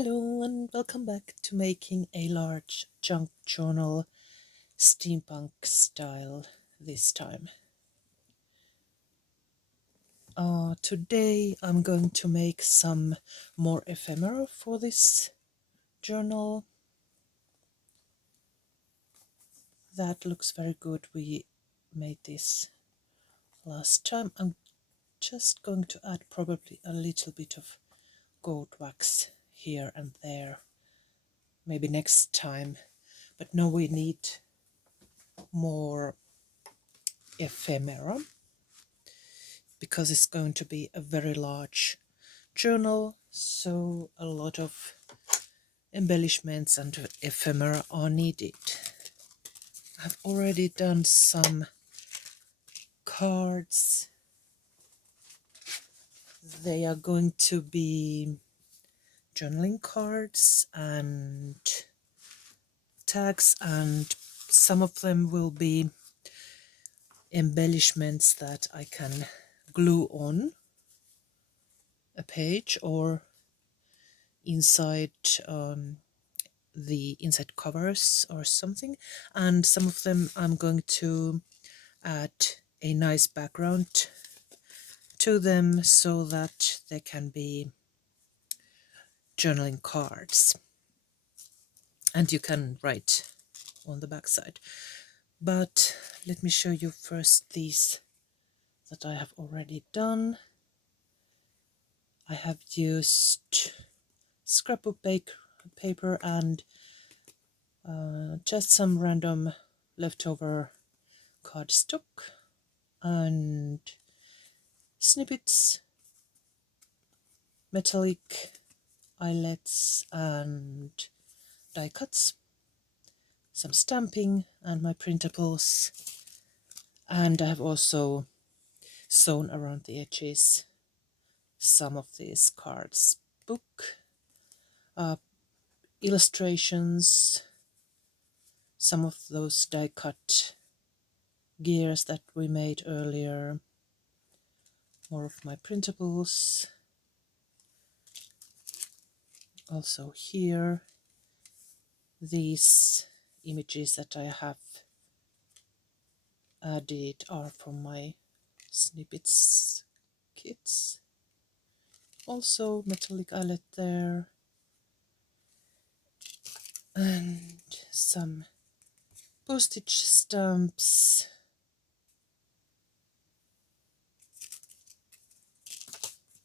Hello and welcome back to making a large junk journal steampunk style this time. Today I'm going to make some more ephemera for this journal. That looks very good. We made this last time. I'm just going to add probably a little bit of gold wax here and there, maybe next time, but now we need more ephemera because it's going to be a very large journal, so a lot of embellishments and ephemera are needed. I've already done some cards. They are going to be journaling cards and tags, and some of them will be embellishments that I can glue on a page or inside the inside covers or something, and some of them I'm going to add a nice background to them so that they can be journaling cards and you can write on the back side. But let me show you first these that I have already done. I have used scrapbook paper and just some random leftover cardstock and snippets, metallic eyelets and die cuts, some stamping and my printables, and I have also sewn around the edges some of these cards book illustrations, some of those die cut gears that we made earlier, more of my printables. Also here, these images that I have added are from my snippets kits. Also metallic eyelet there, and some postage stamps.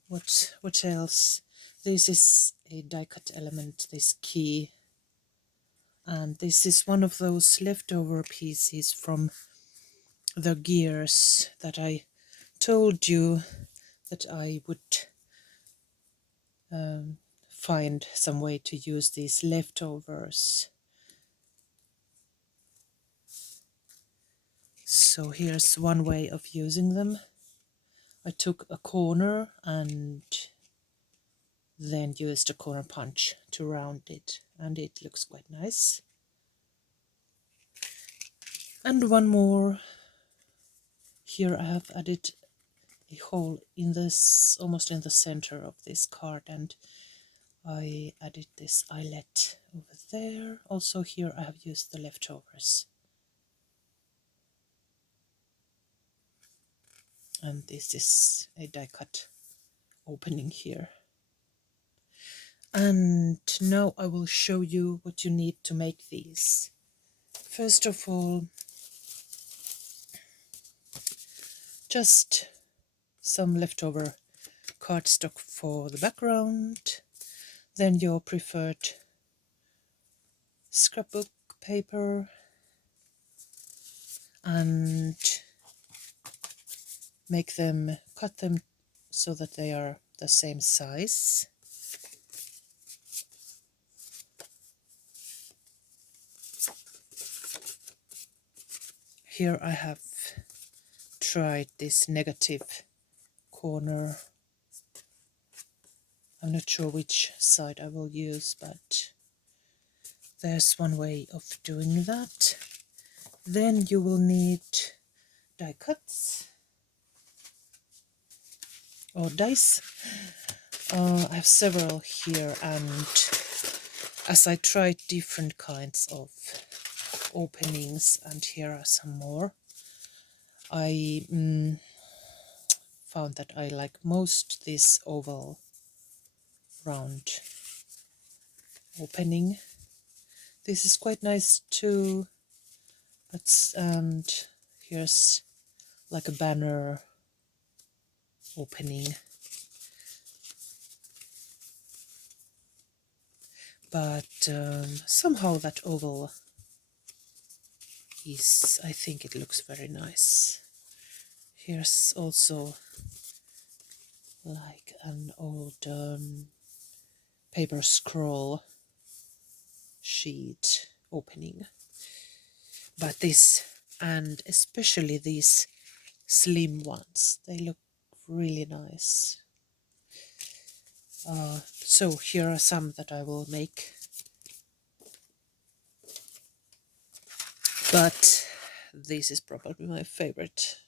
What else? This is a die cut element, this key, and this is one of those leftover pieces from the gears that I told you that I would find some way to use these leftovers. So here's one way of using them. I took a corner and then used a corner punch to round it, and it looks quite nice. And one more. Here I have added a hole in this, almost in the center of this card, and I added this eyelet over there. Also here I have used the leftovers. And this is a die cut opening here. And now I will show you what you need to make these. First of all, just some leftover cardstock for the background, then your preferred scrapbook paper, and cut them so that they are the same size. Here I have tried this negative corner. I'm not sure which side I will use, but there's one way of doing that. Then you will need die cuts or dice. I have several here, and as I tried different kinds of openings, and here are some more, I found that I like most this oval round opening. This is quite nice too, and here's like a banner opening. But somehow that oval is, I think it looks very nice. Here's also like an old paper scroll sheet opening. But this, and especially these slim ones, they look really nice. So here are some that I will make. But this is probably my favorite.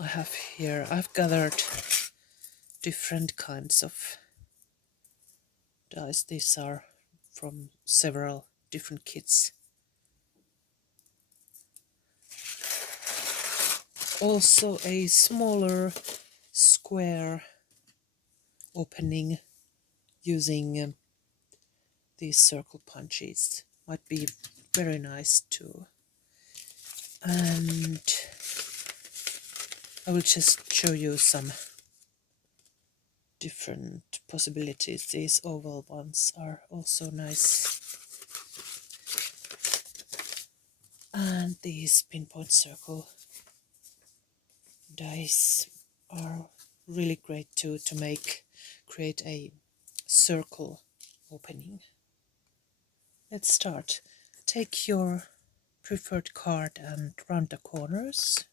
I've gathered different kinds of dies. These are from several different kits. Also a smaller square opening using these circle punches might be very nice too. And I will just show you some different possibilities. These oval ones are also nice. And these pinpoint circle dice are really great too, to create a circle opening. Let's start. Take your preferred card and round the corners.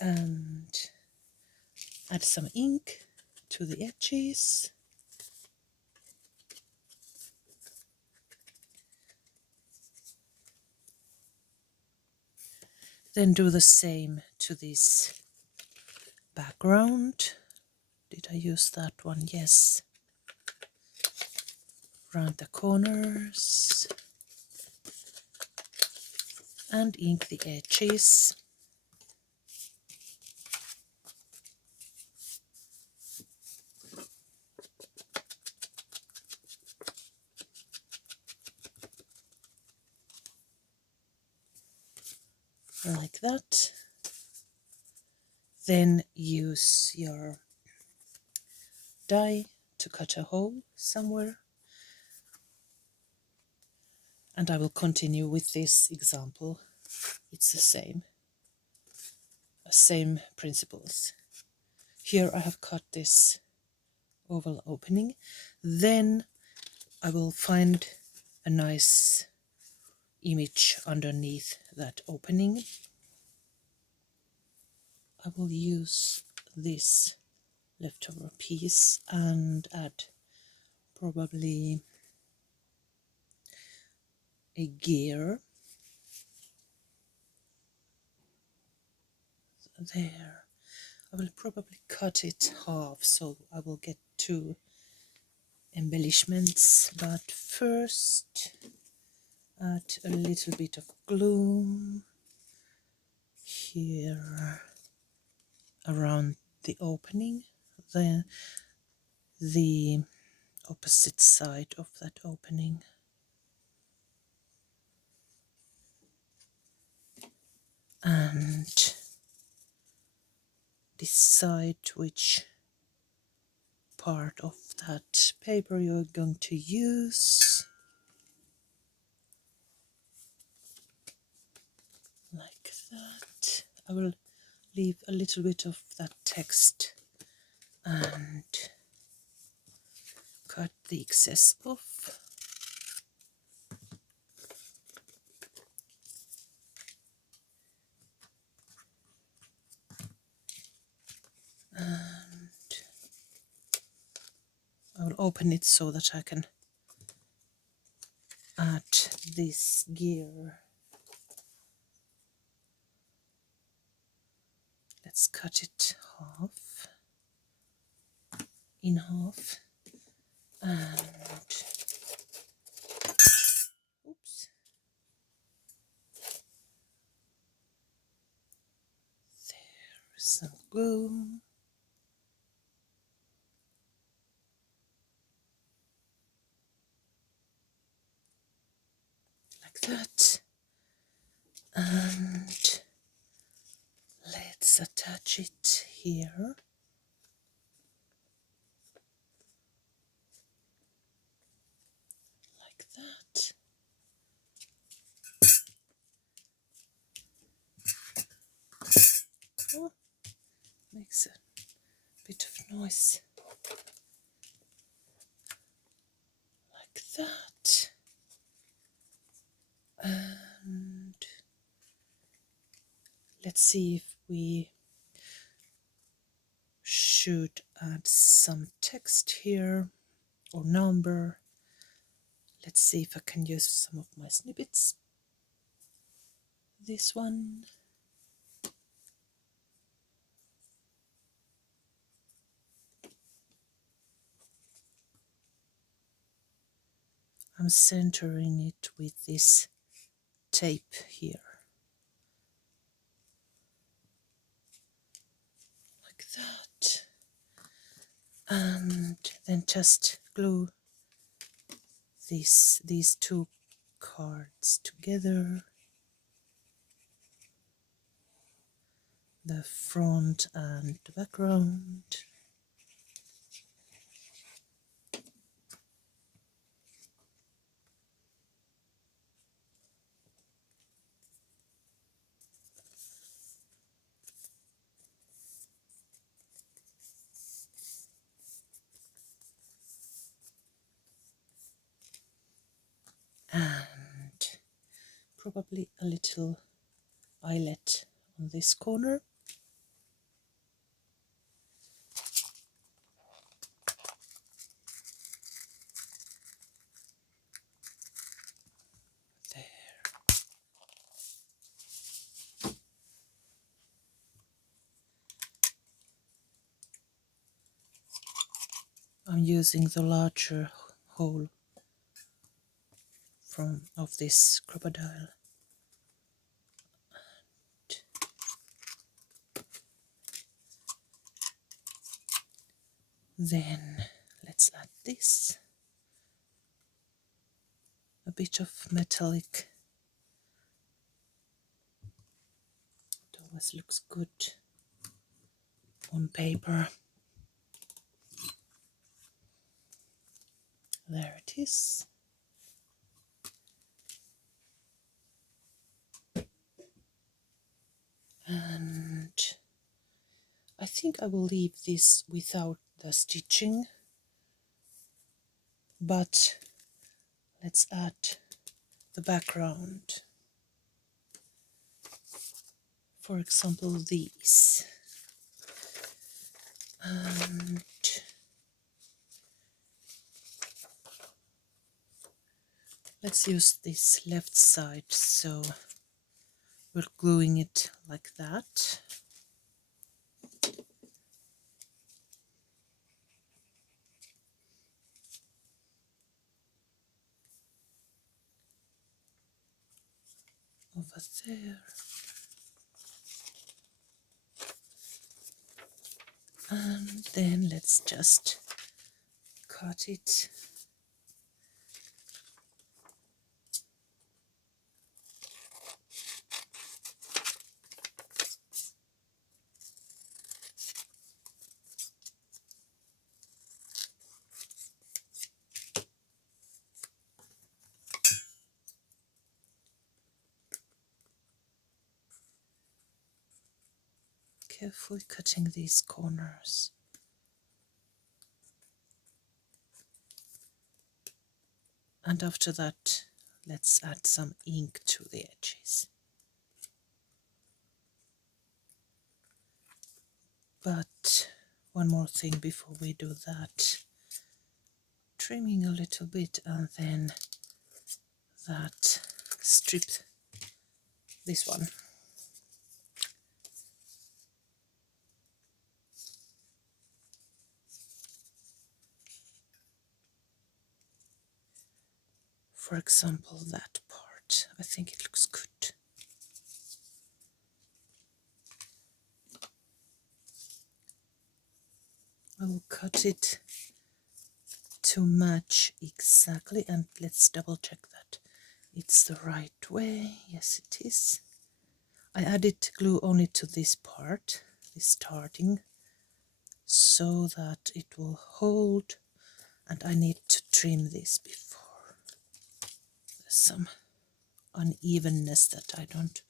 And add some ink to the edges. Then do the same to this background. Did I use that one? Yes. Round the corners and ink the edges. Like that. Then use your die to cut a hole somewhere. And I will continue with this example. It's the same principles. Here I have cut this oval opening. Then I will find a nice image underneath that opening. I will use this leftover piece and add probably a gear there. I will probably cut it half so I will get two embellishments, but first add a little bit of glue here around the opening, the opposite side of that opening. And decide which part of that paper you're going to use. Like that. I will leave a little bit of that text and cut the excess off. And I will open it so that I can add this gear. let's cut it in half, and oops, there's some glue. Like that, and let's attach it here. Like that. Oh, makes a bit of noise. Like that. And let's see if we should add some text here or number. Let's see if I can use some of my snippets. This one. I'm centering it with this tape here. Like that. And then just glue these two cards together. The front and the background. And probably a little eyelet on this corner. There. I'm using the larger hole of this crocodile. Then let's add this. A bit of metallic. It always looks good on paper. There it is. And I think I will leave this without the stitching, but let's add the background. For example, these. And let's use this left side, so we're gluing it like that. Over there. And then let's just cut it. Carefully cutting these corners. And after that, let's add some ink to the edges. But one more thing before we do that. Trimming a little bit, and then that strip, this one. For example, that part. I think it looks good. I will cut it to match exactly, and let's double check that it's the right way. Yes, it is. I added glue only to this part, this starting, so that it will hold, and I need to trim this before. There's some unevenness that I don't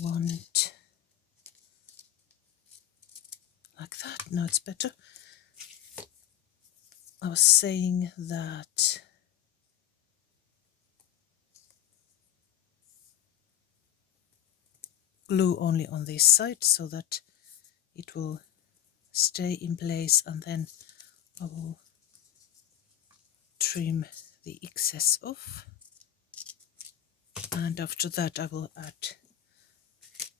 want. Like that. Now it's better. I was saying that glue only on this side so that it will stay in place, and then I will trim the excess off, and after that I will add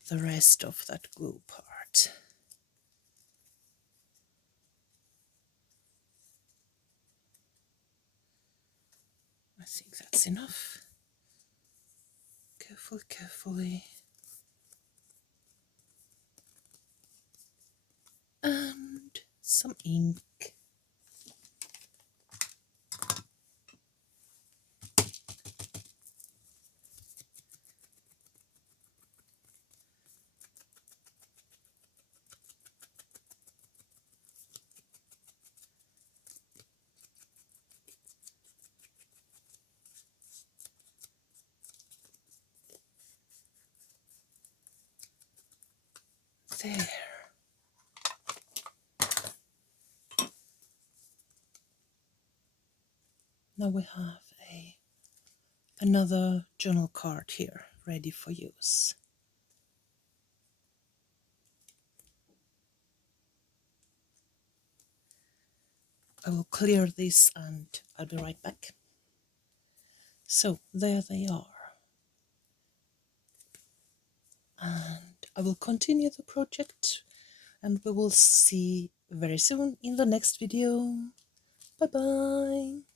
the rest of that glue part. I think that's enough. Carefully. And some ink. There. Now we have another journal card here ready for use. I will clear this and I'll be right back. So there they are. And I will continue the project, and we will see very soon in the next video. Bye bye.